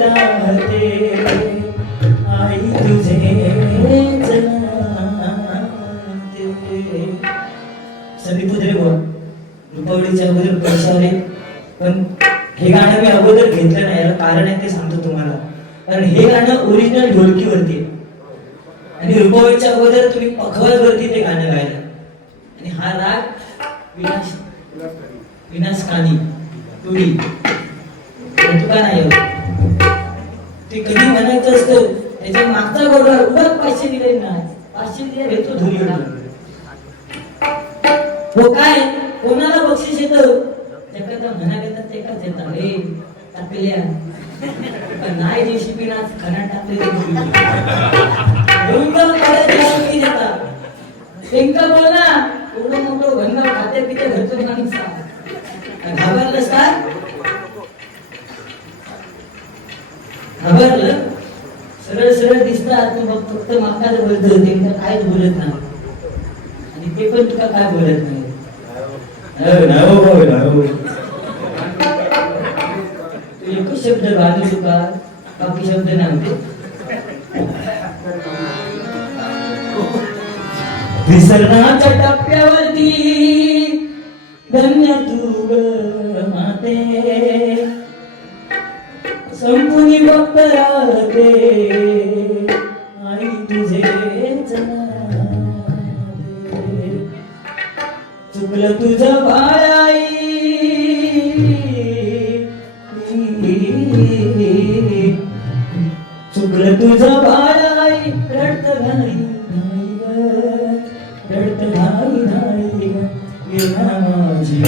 राहते आई तुझे सभी पुत्रे बोल रुपावळीच्या अगोदर पैशावर पण हे गाणं मी अगोदर घेतलं नाही, याला कारण आहे ते सांगतो तुम्हाला. कारण हे गाणं ओरिजिनल ढोलकीवरती आणि रुपावळीच्या अगोदर तुम्ही पखवाजवरती ते गाणं गायलं. आणि हा राग विनाशकानी तुडी तुका नाही ते कधी म्हणायचं असतं. त्याच्या मागचा गोडवा उगाच 500 दिले ना, 500 दिले घेतो धुरी हो काय कोणाला बक्षीस येतं त्याकरता म्हणा घेतात ते काच येतात हे टाकल्या पण नाही जेसीबी ना खणा टाकले त्यांका बोला एवढं मोठं भंगार खाते पिते घरचं माणूस घाबरलंस का? घाबरलं सरळ सरळ दिसतात तू फक्त माकाच बोलतो त्यांना काहीच बोलत नाही आणि ते पण तुका काय बोलत नाही. एकच शब्द घालू तुका बाकी शब्द नव्हते. विसरणाच्या टप्प्यावरती धन्य तू ग माते संपुनी भक्त राहते आई तुझे चुकलं तुझं बाळ आई चुकलं तुझं बाळ आई रडत घाई रडत घाई घाई गेला माझी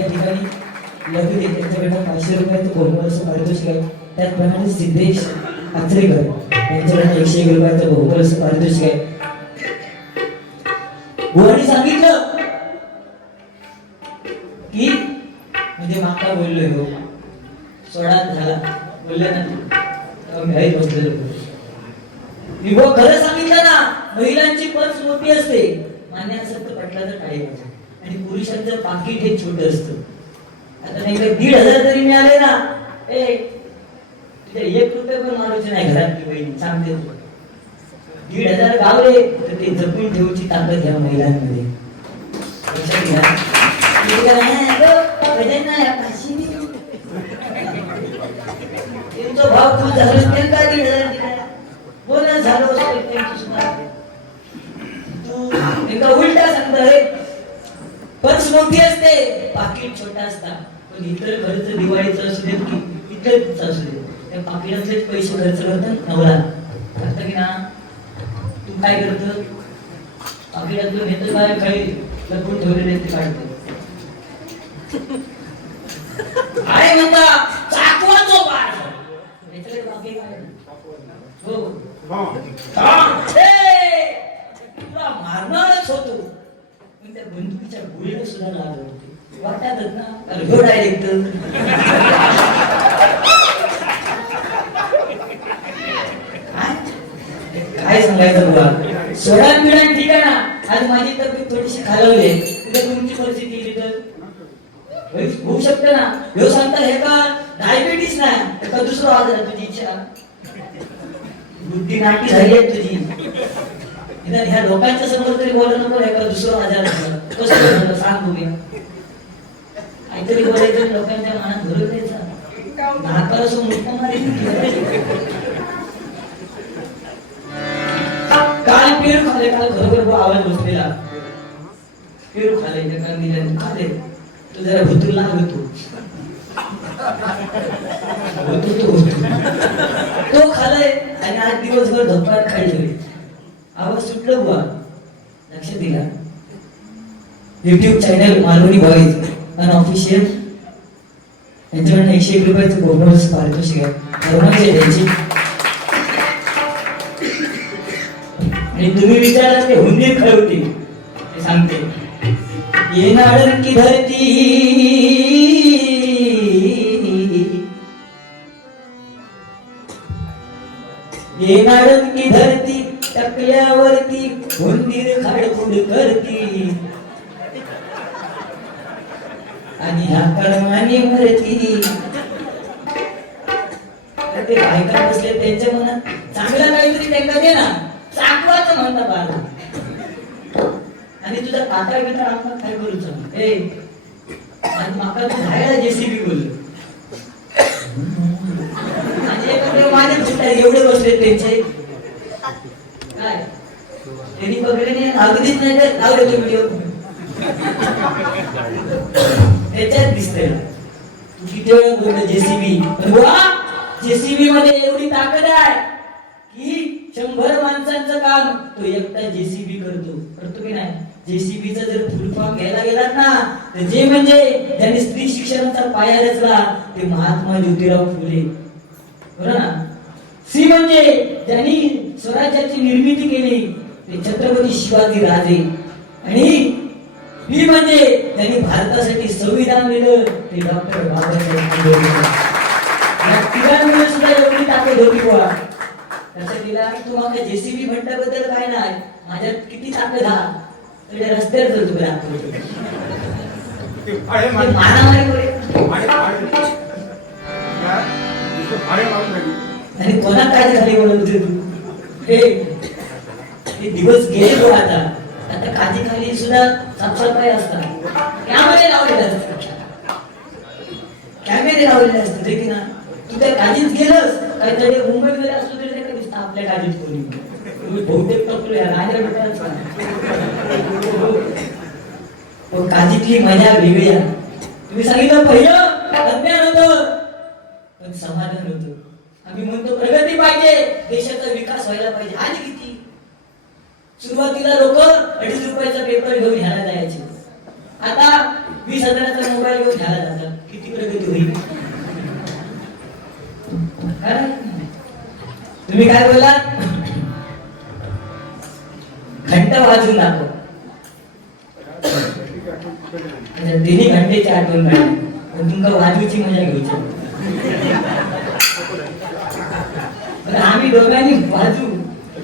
या ठिकाणी लघु देत त्यांच्याकडनं 500 रुपयाचं बहुमूल्य पारितोषिक आहे. त्याचप्रमाणे सिद्धेश आचरेकर यांच्याकडनं 101 रुपयाचं बहुमूल्य पारितोषिक आहे. बुवानी सांगितलं की म्हणजे माका बोललोय हो सोडा झाला बोलले ना मी घाईत बसलेलो. मी भाऊ खरं सांगितलं ना, महिलांची पर्स मोठी असते मान्य असेल तर पटलाचं टाळी वाजव आणि पुरुषांचं पाकिट हे छोटं असतं. आता नाही का 1,500 तरी मिळाले ना, ए तुझ्या 1 रुपये पण मारूचे नाही घरातली बहिणी सांगते. 1,500 गावले तर ते जपून ठेवची ताकद घ्या महिलांमध्ये. लक्षात घ्या. तुमचा भाव खूप झालं काय 1,500 बोनस झालं तू एका उलटा सांगता रे. पर्स मोठी असते पाकिट छोटा असता. पण इतर खर्च दिवाळीचं असू देत की इतरच असू दे त्या पाकिटातलेच पैसे खर्च करतात नवरा करता की ना. तू काय करत पाकिटातलं नेतं काय काही लपून ठेवलेले ते काढते. काय म्हणता चाकवाचो पार याच्याकडे बाकी काय हो तुला मारणारच होतो पण त्या बंदुकीच्या गोळीला सुद्धा लागत होते वाटतच ना. अरे हो डायरेक्ट काय सांगायचं बुवा. सोडा मिळा ठीक आहे ना. आज माझी तब्येत थोडीशी खालवली आहे उद्या तुमची परिस्थिती येईल तर होऊ शकते ना. ह्यो सांगता हे का डायबिटीस नाही का दुसरं आजार आहे. तुझी इच्छा बुद्धी नाटी झाली आहे तुझी. निदान ह्या लोकांच्या समोर तरी बोलू नको हे का दुसरं आजार कसं सांग बघूया. काहीतरी बोलायचं लोकांच्या मनात भरून द्यायचा नाकाला असं मोठं मारी. काल पेरू खाले काल खरोखर आवाज बसलेला पेरू खाले कंदील खाले तो जरा भुतूरला होतो तो खालाय आणि आज दिवसभर धप्पात खाली आवाज सुटलं बुवा. लक्ष दिला. YouTube channel Malvani boys unofficial यांच्याकडनं 101 रुपयाचं बहुमूल्य पारितोषिक आहे. द्यायची आणि तुम्ही विचाराल ते हुंदीर खळवती ते सांगते. ये नाडन की धरती ये नाडन की धरती टकल्यावरती हुंदीर खाडखुड करती आणि ह्या कळमाने भरती. ते बायका बसले त्यांच्या मनात चांगला काहीतरी त्यांना दे ना चाकवाचं म्हणता बाळा. आणि तुझा काटा बिटा आम्हाला काय करूच ए आणि माका तू राहायला जेसीबी बोललो आणि एखादे माझे सुद्धा एवढे बसले त्यांचे काय त्यांनी पकडले अगदीच नाही तर लावले तो व्हिडिओ त्याच्यात दिसतंय. तू किती वेळा बोललो जेसीबी वा जेसीबी मध्ये एवढी ताकद आहे की 100 माणसांचं काम तो एकटा जेसीबी करतो की नाही. जेसीबीचा जर फुल फॉर्म घ्यायला गेलात ना तर जे म्हणजे ज्यांनी स्त्री शिक्षणाचा पाया रचला ते महात्मा ज्योतिराव फुले बरोबर ना. सी म्हणजे ज्यांनी स्वराज्याची निर्मिती केली ते छत्रपती शिवाजी राजे आणि बी म्हणजे ज्यांनी भारतासाठी संविधान दिलं ते डॉक्टर बाबासाहेब आंबेडकर. या तिघांमुळे सुद्धा एवढी ताकद होती बुवा. त्याच्यातीला तुम्हाला जेसीबी म्हटल्याबद्दल काय नाही माझ्यात किती ताकद हा तर रस्त्यावर चलतो आणि कोणा काय झाली बोलत होते तू हे दिवस गेले बघ. आता काजी खाली सुद्धा साफसफाई असतात कॅमेरे लावलेले असतात कॅमेरे लावलेले असतात की ना. तू त्या काजीत गेलंस काहीतरी मुंबईमध्ये असतो तरी नाही दिसतं आपल्या काजीत कोणी बहुतेक टकलो या राजा भेटायच पण काजीतली मजा वेगळी आहे. तुम्ही सांगितलं पहिलं अज्ञान होतं पण समाधान होतं. आम्ही म्हणतो प्रगती पाहिजे देशाचा विकास व्हायला पाहिजे. आणि किती सुरुवातीला लोक 2.5 रुपयाचा पेपर घेऊन ह्याला जायचे. आता 20,000चा मोबाईल घेऊन घ्यायला जातात, किती प्रगती होईल. काय? तुम्ही काय बोलात? घंटा वाजून दाखव. तिन्ही घंटेची आठवण काढली, पण तुमका वाजूची मजा घ्यायची. आम्ही दोघांनी वाजू,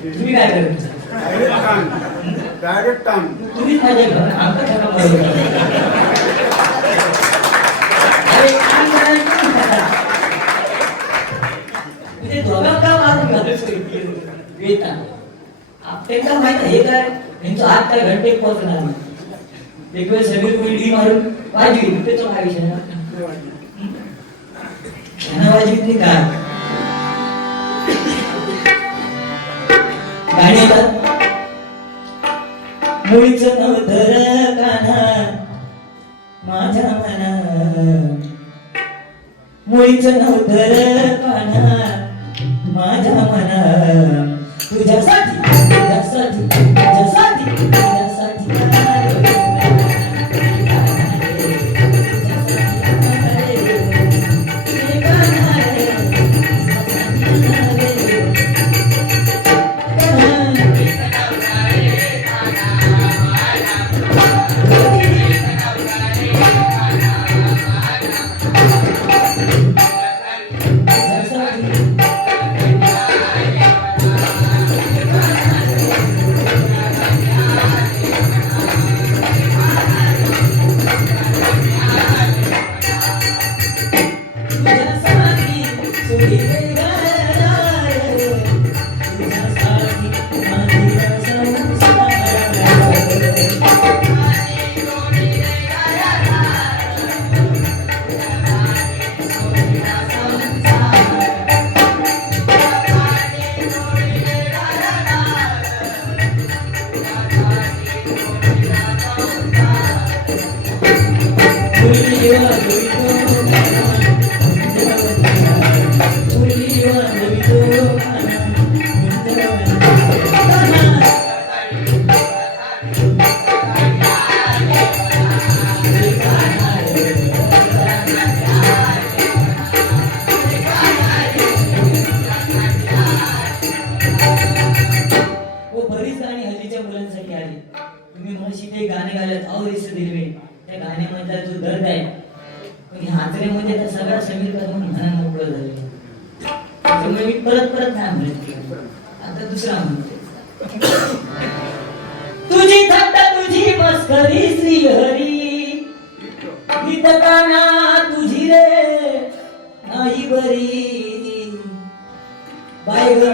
तुम्ही काय करत? डायरेक्ट टाइम तुम्हीच माझ्या घर आमचं ठरवा बरोबर. अरे काम करायचं म्हणजे दोघं का मारून घालतो येता. आपल्याला माहित हे काय यांचं 8 काय घंटे पोहोचणार नाही. एक वेळ सगळी उलटी मारून वाजवी ते तो काय विषय वाजवीत नाही काय गाणी येतात. मुळीच नवतर काना माझ्या मना, मुळीच नवतर काना माझ्या मना, तुझ्यासाठी तुझ्यासाठी तुझ्यासाठी तुझ्यासाठी तुम्ही म्हणशी ते गाणे गायला आवडीस दिलवे त्या गाण्यामधला जो दर्द आहे पण हातरेमध्ये तर सगळा समीर करून म्हणा मोकळं झाले. त्यामुळे मी परत परत नाही म्हणत, आता दुसरा म्हणते. तुझी थट्टा तुझी मस्करी श्री हरी, गीतकाना तुझी रे नाही बरी बाय ग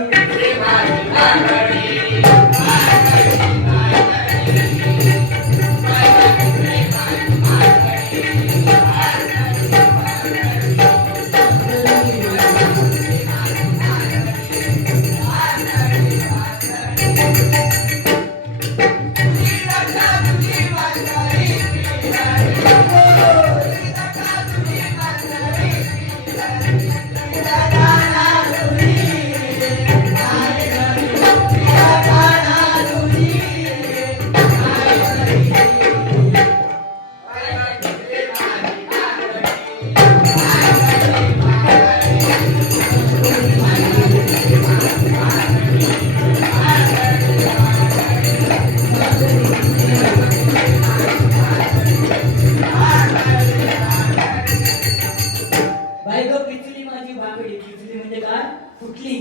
कुठली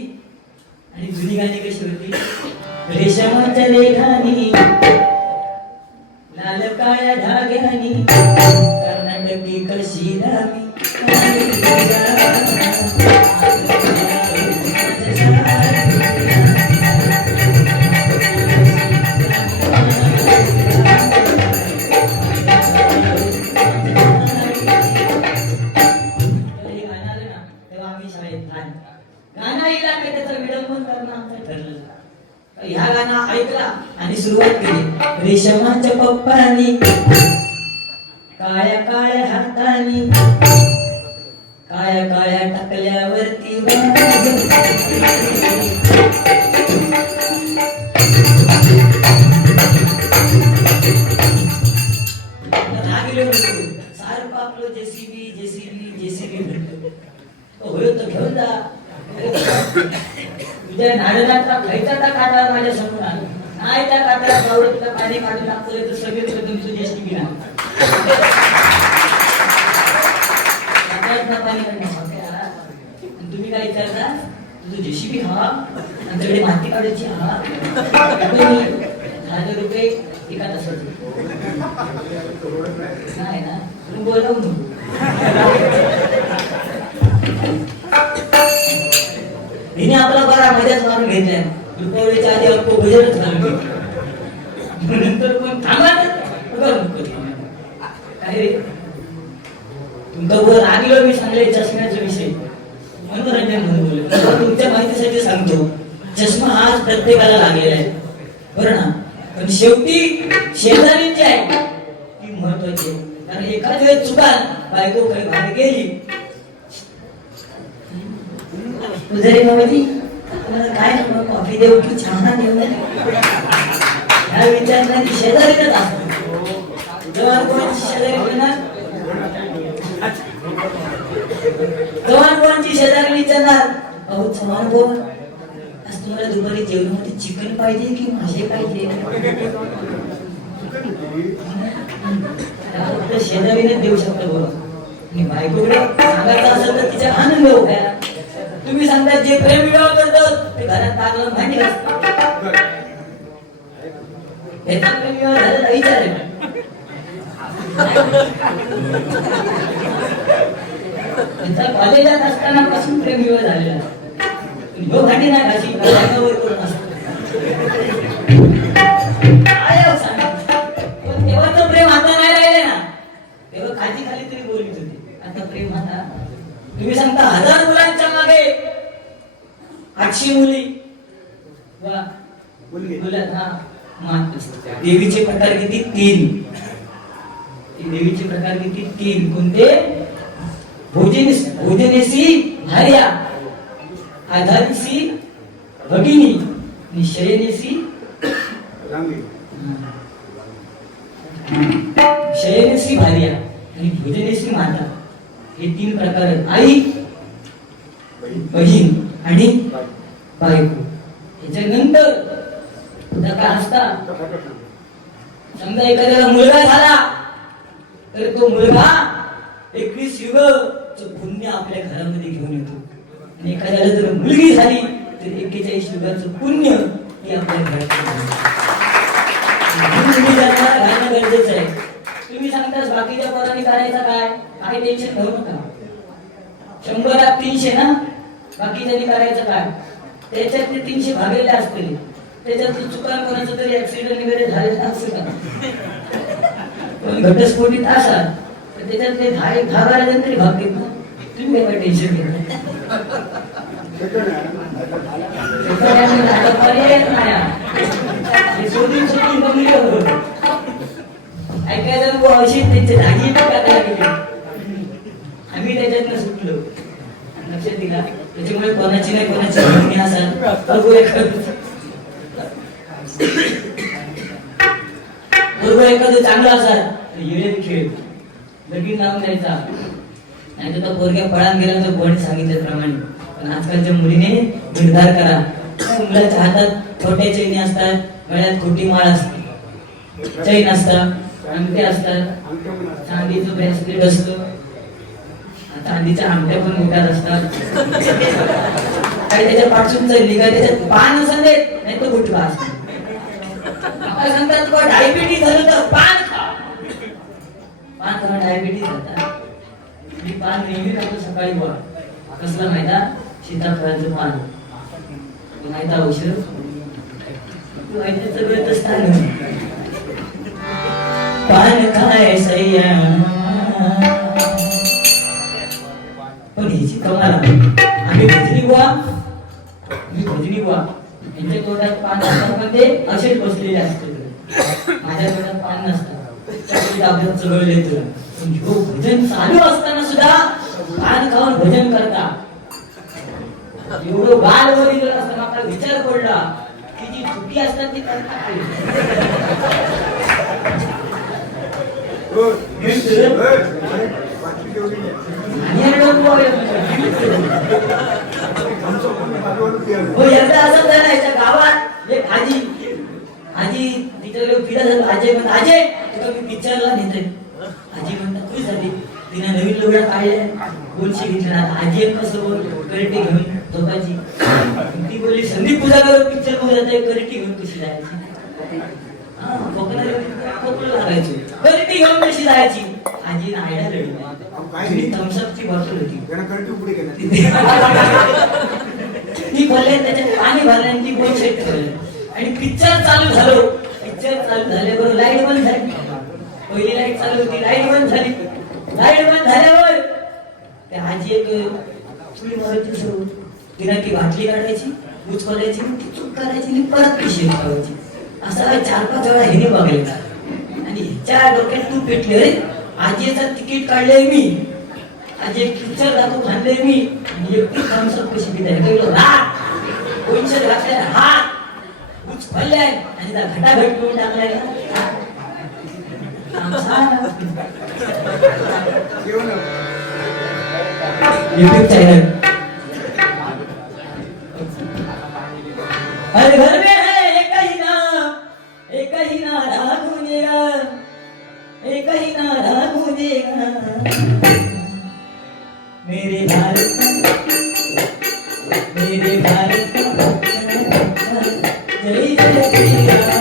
आणि जुनी गाणी कशी होती. रेशमाच्या लेखानी लाल काळ्या धाग्यानी कर्नाटकी कशी रामी ह्या गाणं ऐकला आणि सुरुवात केली. रेशमाच्या पप्पानी काळ्या काळ्या हातानी काळ्या काळ्या टाकल्यावरती लागले आपलं जेसीबी जेसीबी जेसीबी म्हणतो होय तर घेऊन जा. तुझ्या नारळाचा खायचा काटा माझ्या समोर आला नाही, त्या काट्याला पावडं पाणी काढून टाकलं तर सगळे तुमचं जेसीबी ना पाणी तुम्ही काय विचारता तुझं जेसीबी हवा आमच्याकडे माती काढायची हवा 1000 रुपये एका तासाचे नाही ना तुम्ही बोलावू नको. हिने आपला बरा मजाच मारून घेतलाय. रुपयाच्या आधी अप्पो भजनच घालून नंतर कोण थांबा काय रे तुमचा वर आगलो मी सांगले चष्म्याचा विषय मनोरंजन म्हणून बोलले. तुमच्या माहितीसाठी सांगतो चष्मा हा प्रत्येकाला लागलेला आहे बरं ना, पण शेवटी शेजारीची आहे ती महत्वाची आहे. कारण एखाद्या वेळेस चुका बायको काही बाहेर गेली तुझे बाबाजी काय कॉफी देऊ की चहा देऊ ह्या विचारला की शेजारीच असतो. जेव्हा कोणाची शेजारी होणार जवान कोणाची शेजारी विचारणार अहो चव्हाण बोल आज तुम्हाला दुपारी जेवणामध्ये चिकन पाहिजे की मासे पाहिजे फक्त शेजारीने देऊ शकतो बोला. आणि बायकोकडे सांगायचं असेल तर तिचा आनंद होऊ द्या. तुम्ही सांगता जे प्रेम विवाह करतात ते घरात टाकलं माहिती असतं त्याचा प्रेम विवाह झाला विचार त्यांचा कॉलेजात असताना पासून प्रेम विवाह झालेला ह्यो भांडी नाही घाशी करून असतो तेव्हाच प्रेम आता नाही राहिले ना. तेव्हा खाली खाली तरी बोलत होती आता प्रेम आता तुम्ही सांगता 1000 मुलांच्या मागे 800 मुली वा मुलं हा देवीचे प्रकार किती 3. देवीचे प्रकार किती 3 कोणते भोजनेसी भार्या आधारीसी भगिनी निशयनेसी शयनेसी भार्या आणि भोजनेसी माता हे 3 प्रकार आहेत. आई बहीण आणि बायको. याच्यानंतर काय असतात समजा एखाद्याला मुलगा झाला तर तो मुलगा 21 युगाचं पुण्य आपल्या घरामध्ये घेऊन येतो. आणि एखाद्याला जर मुलगी झाली तर 41 युगाचं पुण्य ही आपल्या घरात घालणं गरजेचं आहे. तुम्ही सांगताच बाकीच्या पोरांनी करायचं काय काही टेन्शन घेऊ नका. 100 300 ना बाकीच्यांनी करायचं काय त्याच्यात ते 300 भागलेले असतील त्याच्यात चुका कोणाचं तरी ऍक्सिडेंट वगैरे झालेलं असेल का घटस्फोटीत असाल तर त्याच्यात ते 10-12 जण तरी भाग घेत ना. तुम्ही काय टेन्शन घेत ऐकायला अशी त्यांचे धागी टाकायला गेले आम्ही त्याच्यातनं सुटलो लक्षात दिला. त्याच्यामुळे कोणाची नाही कोणाची भावनी असाल बघू एखादं चांगलं असाल येळे खेळ लगीन लावून द्यायचा नाही तर पोरग्या पळान गेला तर कोणी सांगितल्याप्रमाणे. पण आजकालच्या मुलीने निर्धार करा. मुलाच्या हातात छोट्या चैनी असतात, गळ्यात खोटी माळ असते, चैन असतात, अंगठे असतात, चांदीचं ब्रेसलेट असतं, चांदीच्या अंगठ्या पण मोठ्या असतात. काय त्याच्या पाठून चालली काय त्याच्यात पान असं देत नाही तो गुटखा असतो. आपण सांगतात डायबिटीज झालं तर पान खा. पान खा डायबिटीज झाला. मी पान नेहमी खातो सकाळी बघ कसलं माहिता सीताफळाचं पान माहिता औषध सगळं असताना पान खाय सय्या. पण ह्याची कमाल आम्ही भजनी बुवा यांच्या तोंडात पान असतात पण ते असेच बसलेले असतात. माझ्या तोंडात पान नसतात आपल्याला चघळले तर भजन चालू असताना सुद्धा पान खाऊन भजन करता. एवढं बालवरील असताना आपला विचार पडला की जी चुकी असतात ती करता आणि हो एकदा असं झालं याच्या गावात एक आजी तिच्याकडे फिरत झालं आजी म्हणत आजे तुला मी पिक्चरला नेते आजी म्हणतात खुश झाली तिने नवीन लुगडा काढले बोलशी घेतला आजी एक कसं बोल करटी घेऊन झोपायची ती बोलली संदीप पूजा करत पिक्चर बघत जाते करटी घेऊन कशी जायची खोकलं लागायची करटी घेऊन कशी जायची आजी आयडिया लढली थम्सअपची बॉटल होती ती बोलले त्याच्यात पाणी भरलं आणि ती बोल सेट ठेवली आणि पिक्चर चालू झाल्याबरोबर लाईट बंद झाली पहिली लाईट चालू होती लाईट बंद झाल्यावर त्या आजी एक चुली मारायची सुरू तिला ती बाटली काढायची उचवायची ती चूक करायची आणि परत पिशवी ठेवायची असा 4-5 वेळा हिने बघायचा आणि ह्याच्या डोक्यात तू पेटले रे आजीचं तिकीट काढलंय मी आजी एक पिक्चर दाखवून आणलंय मी आणि एकटी थम्सअप कशी पिताय कोणचं घातलंय हात उचललाय आणि त्या घटाघट करून टाकलाय यूट्यूब चैनल हर घर में है एक ही नारा गूंजेगा मेरे भारत जय जय श्री राम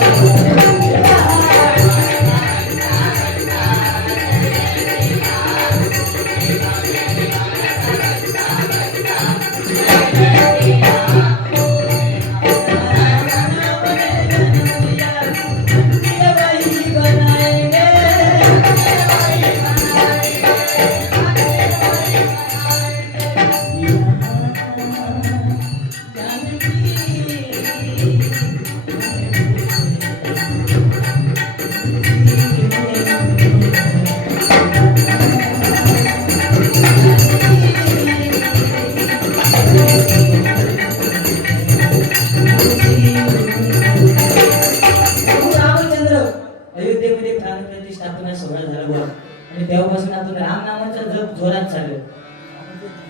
तेव्हापासून आपण राम नामाचा जप जोरात चालू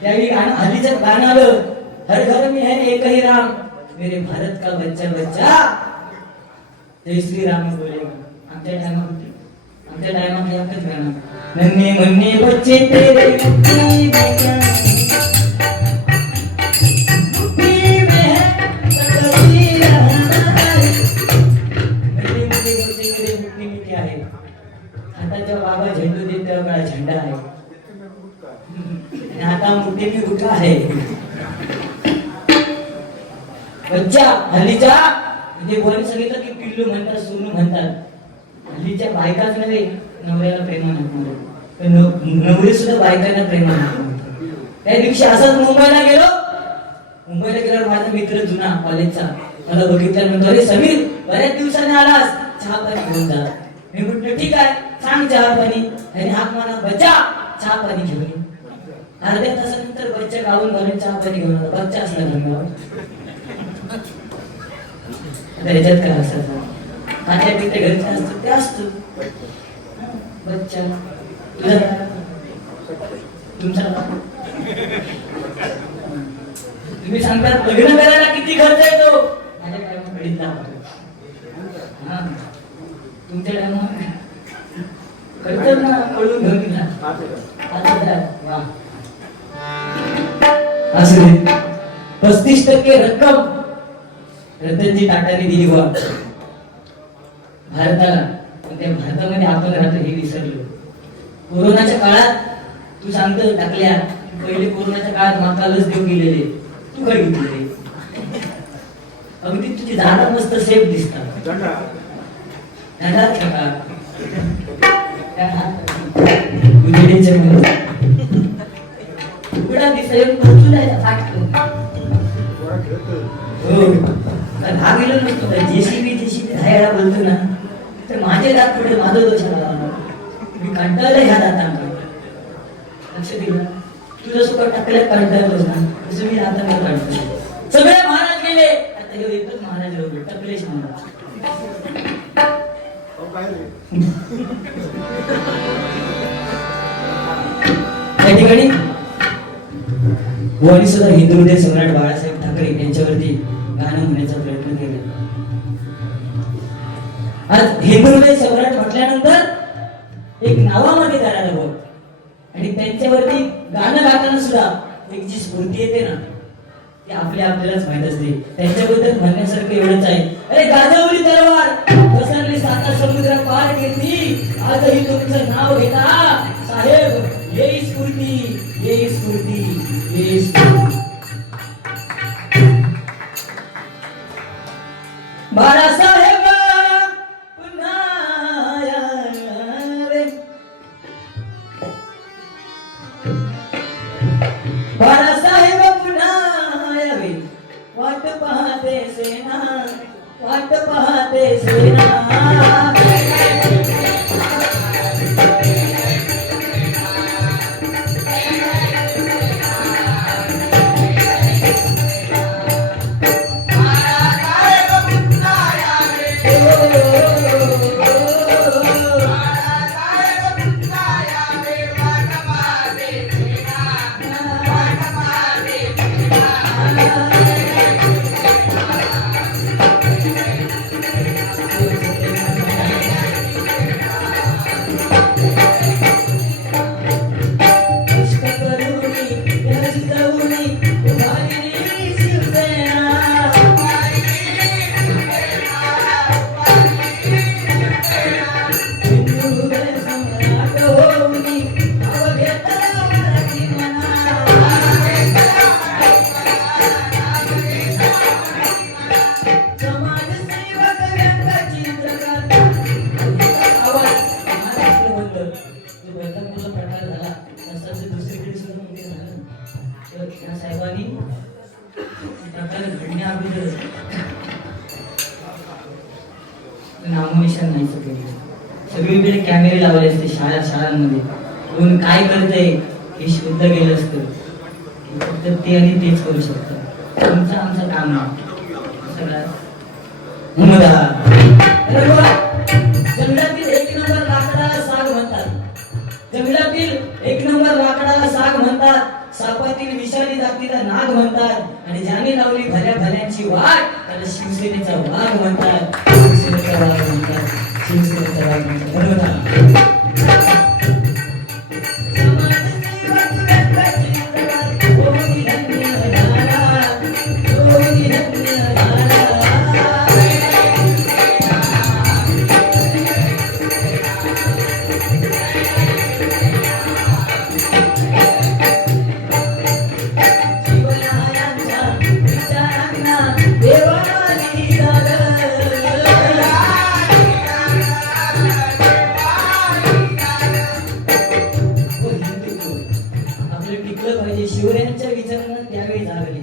त्यावेळी हल्लीचं गाणं आलं हर घर में है एक ही राम मेरे भारत का बच्चा जय श्री राम बोलेगा आमच्या टाइमात एकच गाणं नन्हे मुन्ने बच्चे तेरे मुट्ठी में क्या है हाताच्या बाबा झेंडू देत तेव्हा झेंडा आहे आणि आता मुठ्ठी में गुटखा आहे बच्चा हल्लीच्या म्हणजे बोलून सांगितलं की पिल्लू म्हणतात सोनू म्हणतात हल्लीच्या बायकाच नव्हे नवऱ्याला प्रेमाने तर नवरी सुद्धा बायकांना प्रेमाने त्या दिवशी असंच मुंबईला गेल्यावर माझा मित्र जुना कॉलेजचा मला बघितलं म्हणतो अरे समीर बऱ्याच दिवसाने आलास चहा पाणी घेऊन जा मी म्हटलं ठीक आहे सांग चहा पाणी आणि हाक मारा बच्चा चहा पाणी घेऊन अर्ध्या तासानंतर बच्चा गावून घालून चहा पाणी घेऊन आला बच्चा असला घरावर याच्यात काय असायचं माझ्या मित्र घरचे असतो ते असतो बच्चा तुझा तुमचा तुम्ही सांगतात लग्न करायला किती खर्च येतो माझ्या टायमात गणितला तुमच्या टायमात खर्च ना कळून घेऊन गेला 35% रक्कम रतनजी टाटाने दिली बा भारताला पण त्या भारतामध्ये आपण राहतो हे विसरलो कोरोनाच्या काळात तू सांगतो टाकल्या पहिले कोरोनाच्या काळात माता लस देऊ गेलेले तू काय घेतले अगदी तुझी जागा मस्त सेफ दिसतात उघडा दिसेल भाग गेलो नसतो जेसीबी धायला बोलतो ना तर माझे दात पुढे माझं दोष मी कंटाळलं ह्या दातांकडे लक्ष दिलं तू जसं टाकल्यात कंटाळलोस ना तसं मी दातांना काढतो सगळे महाराज गेले आता हे एकच महाराज राहू टकलेश महाराज त्या ठिकाणी आणि सुद्धा हिंदू हृदय सम्राट बाळासाहेब ठाकरे यांच्यावरती गाणं म्हणण्याचा प्रयत्न केला. आज हिंदू हृदय सम्राट म्हटल्यानंतर एक नावामध्ये जाणारा भाऊ आणि त्यांच्यावरती गाणं गाताना सुद्धा एक जी स्फूर्ती येते ना ती आपल्यालाच माहित असते. त्यांच्याबद्दल म्हणण्यासारखं एवढंच आहे. अरे गाजवली तलवार पसरली साता समुद्र पार केली आजही तुमचं नाव घेता साहेब येई स्फूर्ती येई स्फूर्ती येई स्फूर्ती. बाळासाहेब पुन्हा या रे बाळासाहेब पुन्हा यावे वाट पाहते सेना वाट पाहते सेना. नामोनिशान नाही केली. सगळीकडे कॅमेरे लावले असते शाळांमध्ये. कोण काय करतंय हे शोध गेलं असतं. फक्त ते आणि तेच करू शकतात. आमचं काम नाही सगळं. जंगलातील एक नंबर लाकडाला साग म्हणतात. जंगलातील एक नंबर लाकडाला साग म्हणतात. सापातील विषारी जातीला नाग म्हणतात आणि ज्याने लावली भल्या भल्यांची वाट त्याला शिवसेनेचा वाघ म्हणतात. शिवसेनेचा वाघ म्हणतात. शिवसेनेचा वाघ म्हणतात. शिवरायांच्या विचारांना त्यावेळी जागले.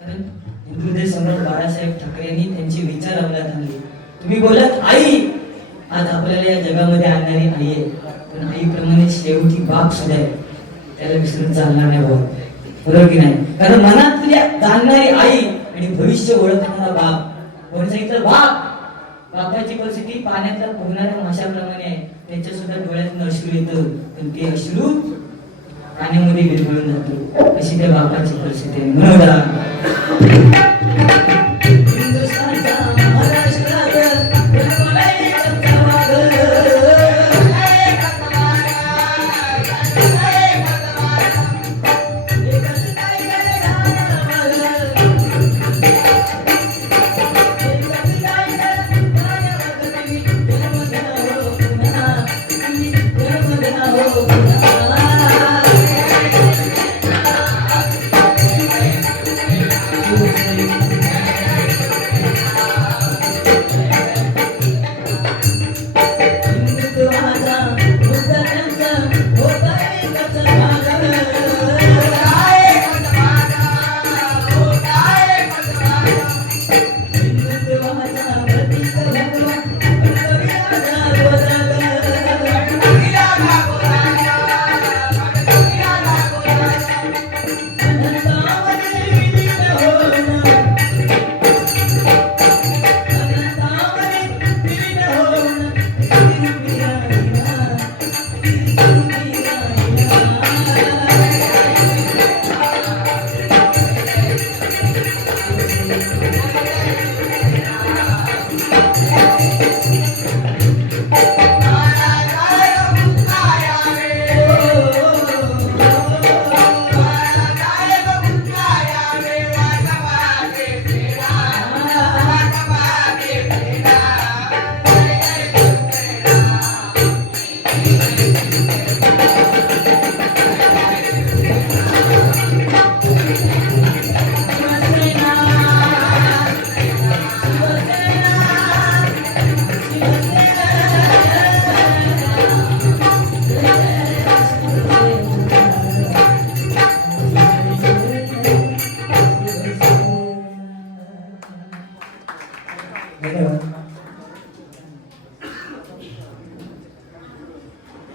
कारण हिंदू हृदय सम्राट बाळासाहेब ठाकरे यांनी त्यांचे विचार अवलात आणले. तुम्ही बोलत आई आज आपल्याला या जगामध्ये आणणारी आई आहे. पण आईप्रमाणे शेवटी बाप सुद्धा आहे. त्याला विसरून चालणार नाही भाऊ. बरोबर की नाही? कारण मनातल्या जाणणारी आई आणि भविष्य ओळखणारा बाप. कोणी सांगितलं बाप बापाची परिस्थिती पाण्यातल्या पोहणाऱ्या माशाप्रमाणे आहे. त्यांच्या सुद्धा डोळ्यातून अश्रू येतं पण ते अश्रू पाण्यामध्ये विरघळून जातो. अशी त्या बापाची परिस्थिती आहे. म्हणून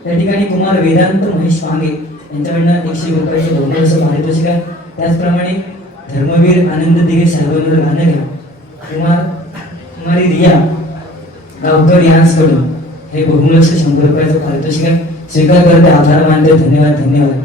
त्या ठिकाणी कुमार वेदांत महेश मांगे यांच्याकडनं 100 रुपयाचे बहुमूल्य पारितोषिक आहे. त्याचप्रमाणे धर्मवीर आनंद दिघे साहेबांवर गाणं घ्या. कुमारी रिया गावकर यांच्याकडून हे बहुमूल्य 100 रुपयाचं पारितोषिक आहे. स्वीकार करते, आभार मानते. धन्यवाद धन्यवाद.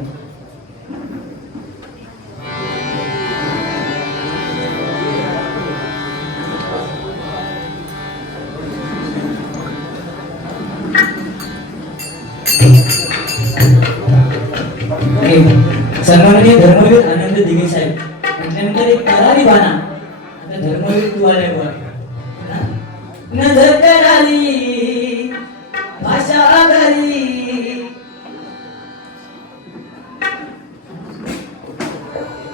सन्माननीय धर्मवीर आनंद दिघे साहेब म्हटल्यानंतर एक करारी बाणा. आता धर्मवीर तू आले बघ. नजर करारी भाषा घरी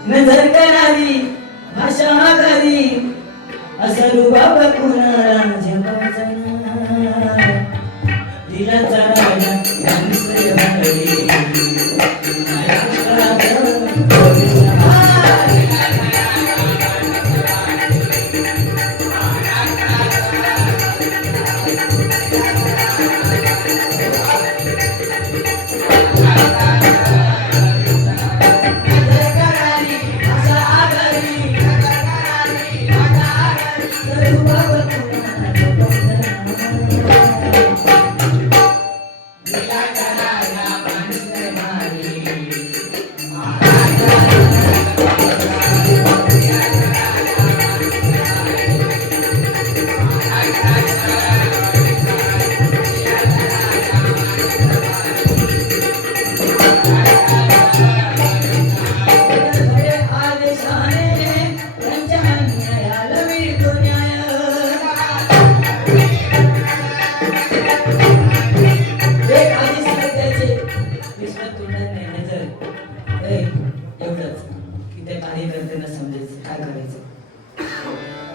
नजर करारी भाषा घरी असं रुबाब कुणाला जगाचा दिलाचा राजा यांचे भांडे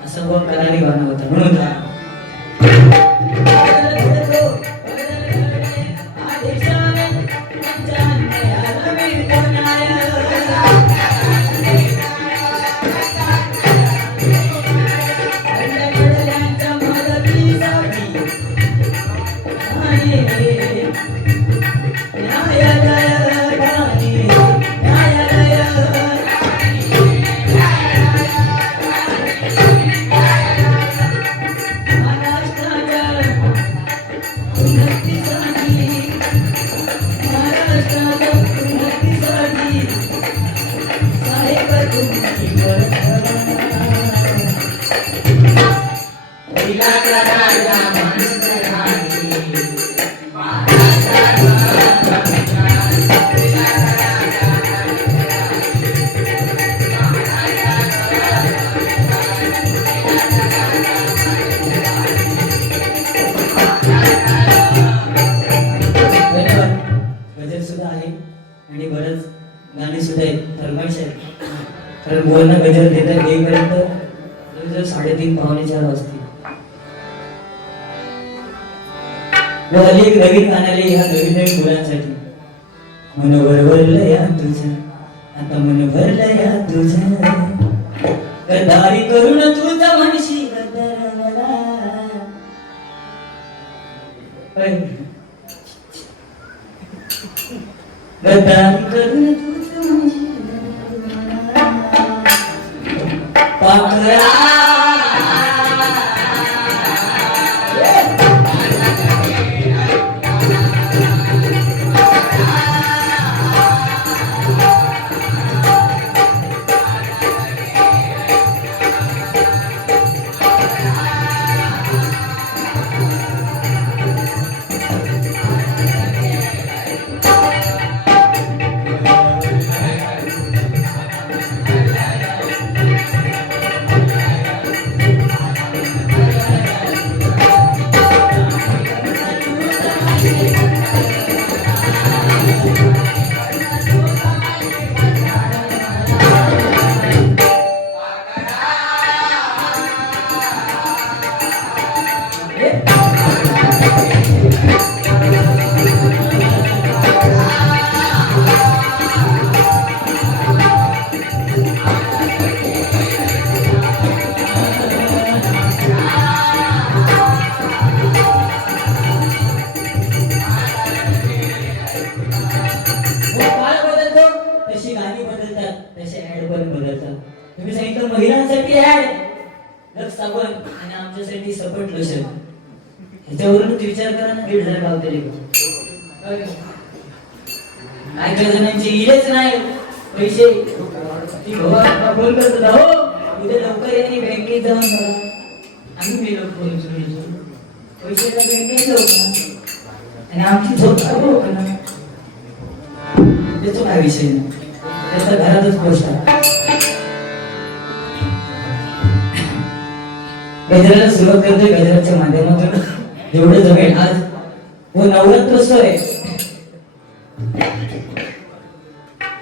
असं कोण करारी बाणा होता म्हणून आणि बरंच गाणी सुद्धा आहेत, फरमाईश आहे. कारण मुलांना गजर देतात येईपर्यंत जवळजवळ 3:30 पावणे 4 वाजतील. हल्ली एक नवीन गाणं आले ह्या नवीन नवीन मुलांसाठी. मन भरलं या तुझं, आता मन भरलं या तुझं, गद्दारी करून तुझा म्हणशी गद्दार मला. गद्दारी करून तुझं म्हणशी पाकळा. पटलं सर. ह्याच्यावरूनच विचार करा ना, 1,500 गावतले काय काही जणांचे इलेच नाही पैसे. ती भावा फोन करत होता, हो उद्या लवकर या आणि बँकेत जाऊन बघा. आम्ही गेलो फोन सुरू पैसे बँकेत जाऊ आणि आमची झोप चालू होत ना. त्याचा काय विषय नाही, त्याचा घरातच पोस्ट आहे. गजराला सुरुवात करतोय गजराच्या माध्यमातून जेवढं जमेल. आज वो नवरात्रोत्सव आहे.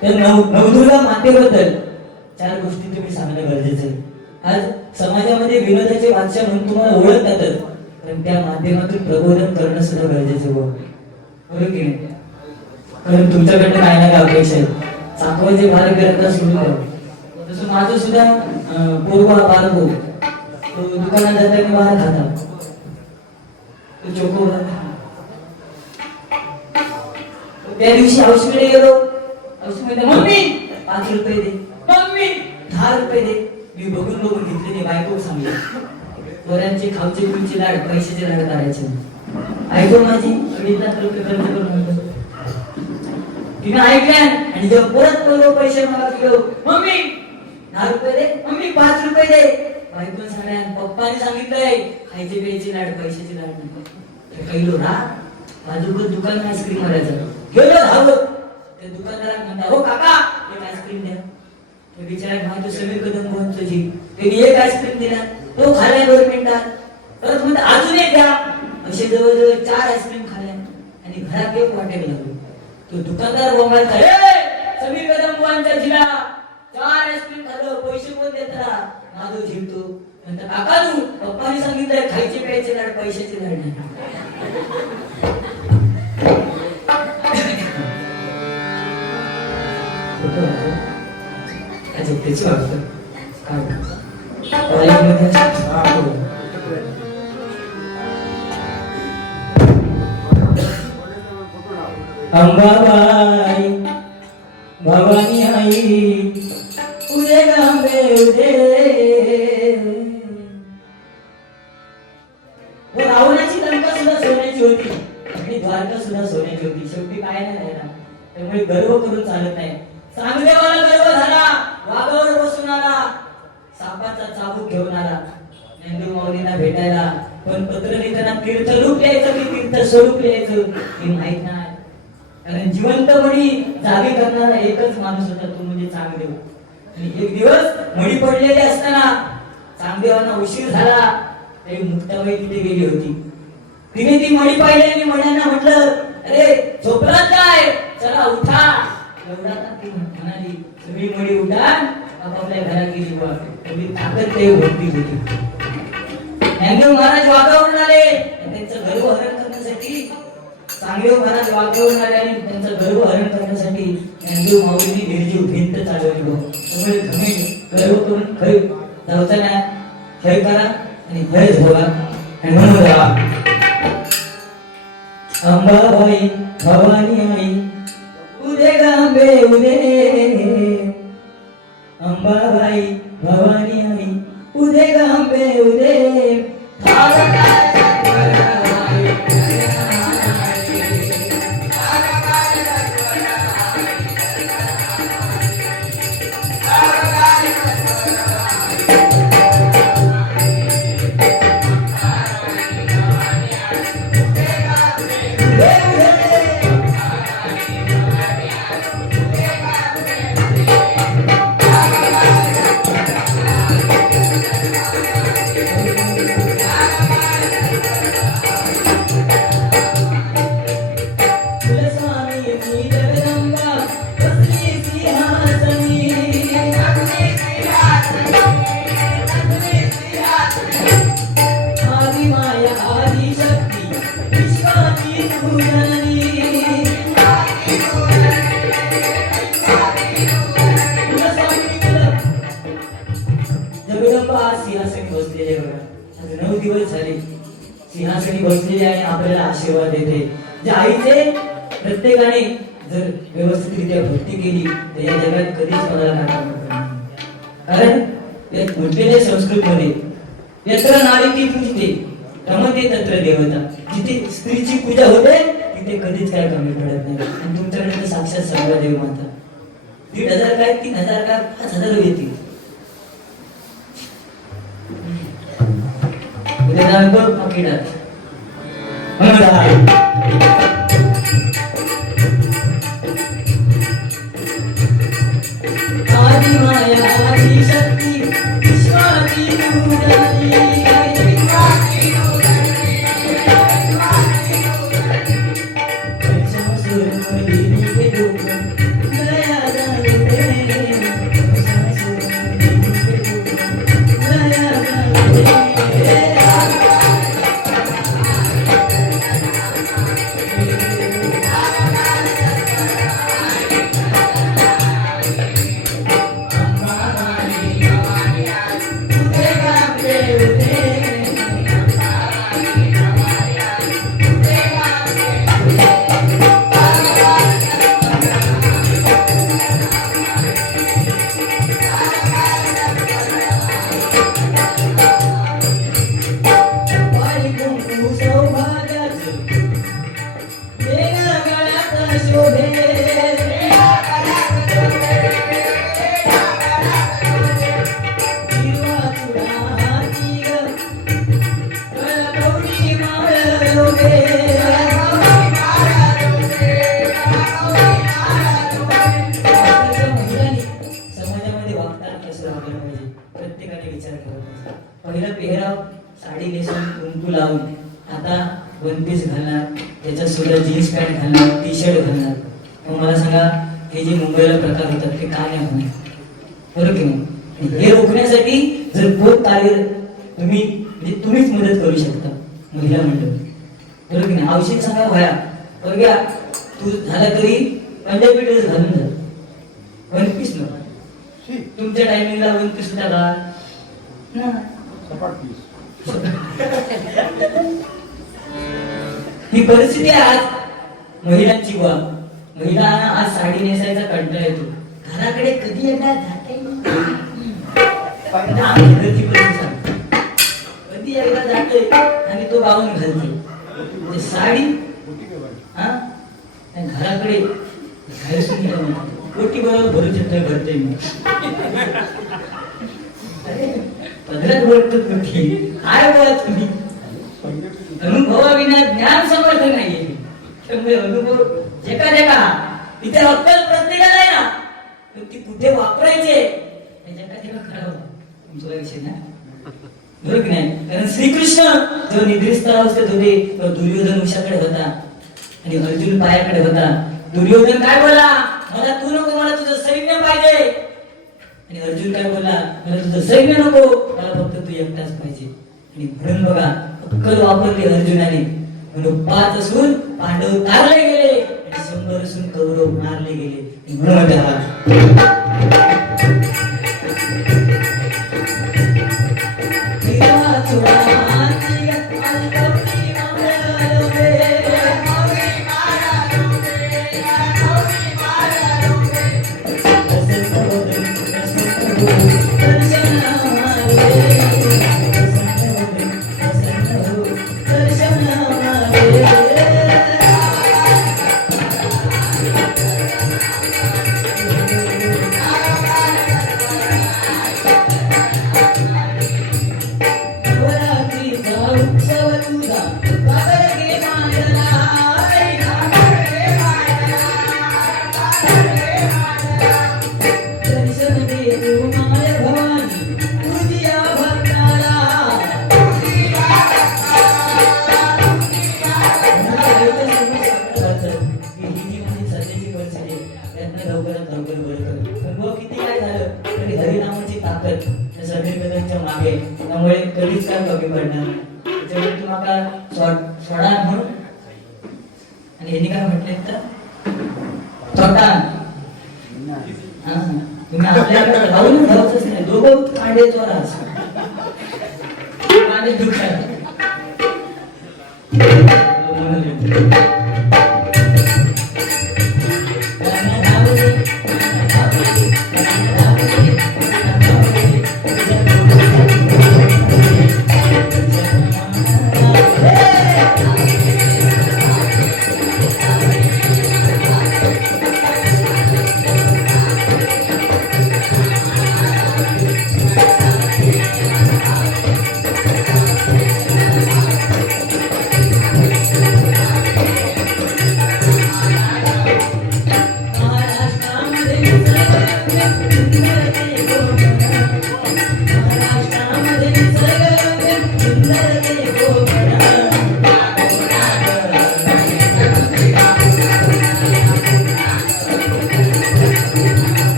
त्या नवदुर्गा मातेबद्दल 4 गोष्टी तुम्ही सांगणं गरजेचं आहे. आज समाजामध्ये विनोदाचे बादशाह म्हणून तुम्हाला ओळखतातच, पण त्या माध्यमातून प्रबोधन करणं सुद्धा गरजेचं हो, बरोबर की नाही? कारण तुमच्याकडनं काय ना काय अपेक्षा आहे. चाकवाचे भार करता सुरू कर. तसं माझं सुद्धा पूर्वा बालगो तो दुकानात जाताना बाहेर खाता तो चोको. त्या दिवशी औषधकडे गेलो. औषध मम्मी 5 रुपये दे, मम्मी 10 रुपये दे. मी बघून बघून घेतले. ते बायको सांगले पोरांचे खाऊचे पिऊचे लाड पैशाचे लाड करायचे. ऐकून माझी 1,00,000 रुपये खर्च करून म्हणतो. तिने ऐकल्या आणि जेव्हा परत पैसे मला दिलो, मम्मी 10 रुपये दे, मम्मी 5 रुपये दे. बायकोन सांगल्या पप्पाने सांगितलंय खायचे प्यायचे लाड पैशाचे लाड नाही. कैलो ना बाजूकडे दुकान आईस्क्रीम मारायचं. गेलो धावत. त्या दुकानदाराला म्हणता, हो काका एक आईस्क्रीम द्या. तो बिचारा म्हणतो समीर कदम बोलतो जी. त्यांनी एक आईस्क्रीम दिला. तो खाल्ला 2 मिनिटात. परत म्हणतो अजून एक द्या. असे जवळजवळ 4 आईस्क्रीम खाल्ल्या आणि घरात एक वाटायला लागलो. तो दुकानदार बोंबालता, समीर कदम बुवांचा जिला 4 आईस्क्रीम खाल्लं पैसे कोण देतला. माझं झिलतो म्हणता, काका तू पप्पाने सांगितलंय खायचे प्यायचे लाड पैशाचे लाड नाही. त्याची वाटत अंबाबाई भवानी आई उदे गांबे उदे. रावणाची लंका सुद्धा सोन्याची होती आणि द्वारका सुद्धा सोन्याची होती. शेवटी काय नाही राहिला. त्यामुळे गर्व करून चालत नाही. चांगदेवाला गर्व झाला, वाघावर बसून आला, सापाचा चाबूक घेऊन आला ज्ञानदेव माऊलींना भेटायला. पण पत्र लिहिताना तीर्थरूप लिहायचं की तीर्थस्वरूप लिहायचं हे माहित नाही. कारण जिवंत मणी जागी करणारा एकच माणूस होता, तो म्हणजे चांगदेव. आणि एक दिवस मणी पडलेले असताना चांगदेवांना उशीर झाला. तरी मुक्ताबाई तिथे गेली होती. तिने ती मणी पाहिली आणि मण्यांना म्हटलं, अरे झोपलात काय, चला उठा. एवढा ती म्हणाली, तुम्ही मणी उठा आपापल्या घरात गेली. बा तुम्ही ताकद ते भक्ती होती. ज्ञानदेव महाराज वाघावरून आले. त्यांचं गर्व हरण करण्यासाठी चांगदेव महाराज वाघावरून आले आणि त्यांचं गर्व हरण करण्यासाठी ज्ञानदेव माऊलींनी निर्जीव भिंत चालवली. त्यामुळे तुम्ही गर्व करून खरी जाऊचा नाही, खेळ करा आणि खरेच बोला आणि म्हणून राहा. अंबाबाई भवानी आई उदे गांबे उदे. अंबाबाई भवानी आई उदे गांबे उदे. सिंहासनी बसलेली आहे आपल्याला आशीर्वाद देते. ज्या आईचे प्रत्येकाने जर व्यवस्थितरित्या भक्ती केली तर या जगात कधीच मला नाही. कारण म्हटलेल्या संस्कृत मध्ये यत्र नारी ती पूजते रमते तत्र देवता. जिथे स्त्रीची पूजा होते तिथे कधीच काय कमी पडत नाही. आणि तुमच्याकडे तर साक्षात सर्व देव माता. 1,500 काय 3,000 काय 5,000 येतील. आदि माया आदि शक्ती विश्वाची पूजारी. पहिला पेहराव साडी नेसून कुंकू लावून, आता वन पीस घालणार, त्याच्यात सुद्धा जीन्स पॅन्ट घालणार, टी शर्ट घालणार. मग मला सांगा हे जे मुंबईला प्रकार होतात ते का नाही होणार? बरोबर की नाही? हे रोखण्यासाठी जर कोण कार्य तुम्ही म्हणजे तुम्हीच मदत करू शकता महिला मंडळ. बरोबर की नाही? औषध सांगा भया बघा तू झाला तरी पंजाबी ड्रेस घालून जा, वन पीस नको. तुमच्या टायमिंगला वन पीस सुद्धा घाल ना. ही परिस्थिती आहे आज महिलांची. वा महिला आज साडी नेसायचा कंटाळा येतो. घराकडे कधी एकदा जाते कधी एकदा जाते आणि तो गाऊन घालते साडी. हा घराकडे कोटी बरोबर भरू शकतो भरते मी. अरे पदरात बोलतो कुठे काय बोला तुम्ही? अनुभवाविना ज्ञान समर्थ नाहीये. त्यामुळे अनुभव जे का तिथे अक्कल प्रत्येकाला आहे ना, ती कुठे वापरायचे त्याच्या खराब तुमचा विषय ना. बरोबर नाही? कारण श्रीकृष्ण जेव्हा निद्रिस्त अवस्थेत होते दुर्योधन उषाकडे होता आणि अर्जुन पायाकडे होता. दुर्योधन काय बोला, मला तू नको, मला तुझं सैन्य पाहिजे. आणि अर्जुन काय बोलला, मला तुझं सैन्य नको, मला फक्त तू एकटाच पाहिजे. आणि म्हणून बघा अक्कल वापरली अर्जुनाने. म्हणून 5 असून पांडव तारले गेले आणि 100 असून कौरव मारले गेले. म्हणून मागे त्यामुळे कधीच काय कमी पडणार. त्याच्यामुळे तुम्हाला सोडा म्हणून. आणि यांनी काय म्हटले तर छोटा तुम्ही आपल्याकडे राहून ठेवायचंच नाही. दोघं कांडे चोराच कांडे दुखतात.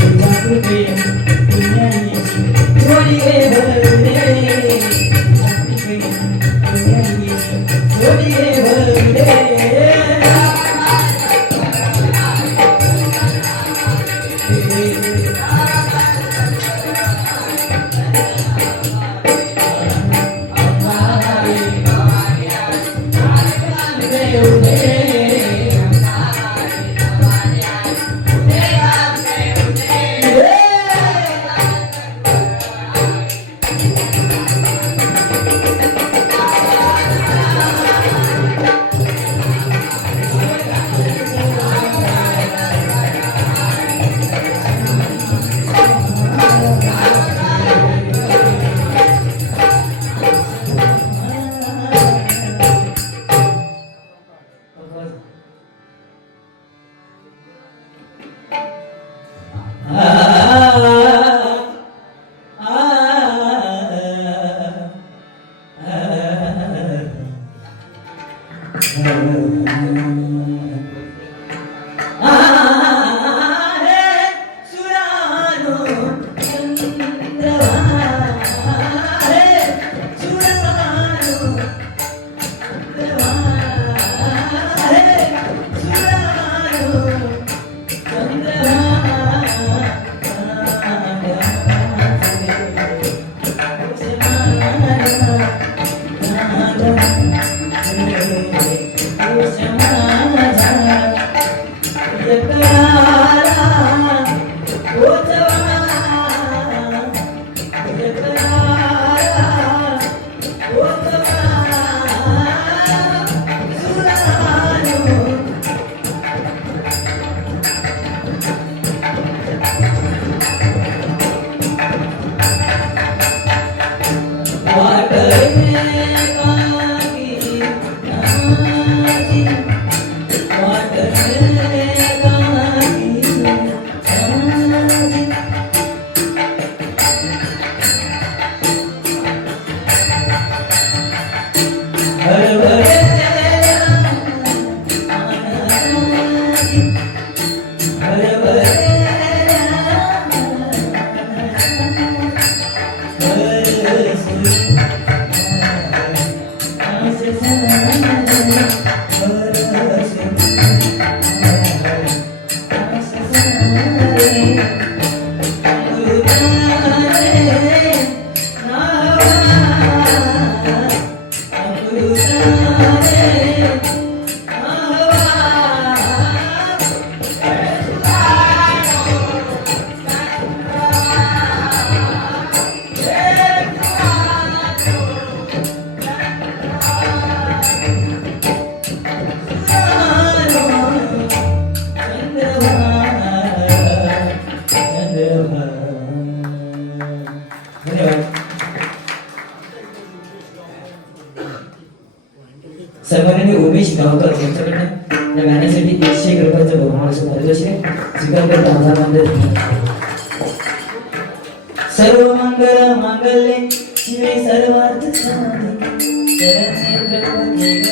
तुझ्या कृपेने पुण्याईची जोडी गे भरले, पुण्याईची जोडी गे भरले. सन्माननीय उमेश गावकर यांच्याकडनं या गाण्यासाठी 101 रुपयाचं बहुमानाचं पारितोषिक स्वीकार करत आभार. सर्व मंगल मांगल्ये शिवे सर्वार्थ साधके शरण्ये त्र्यंबके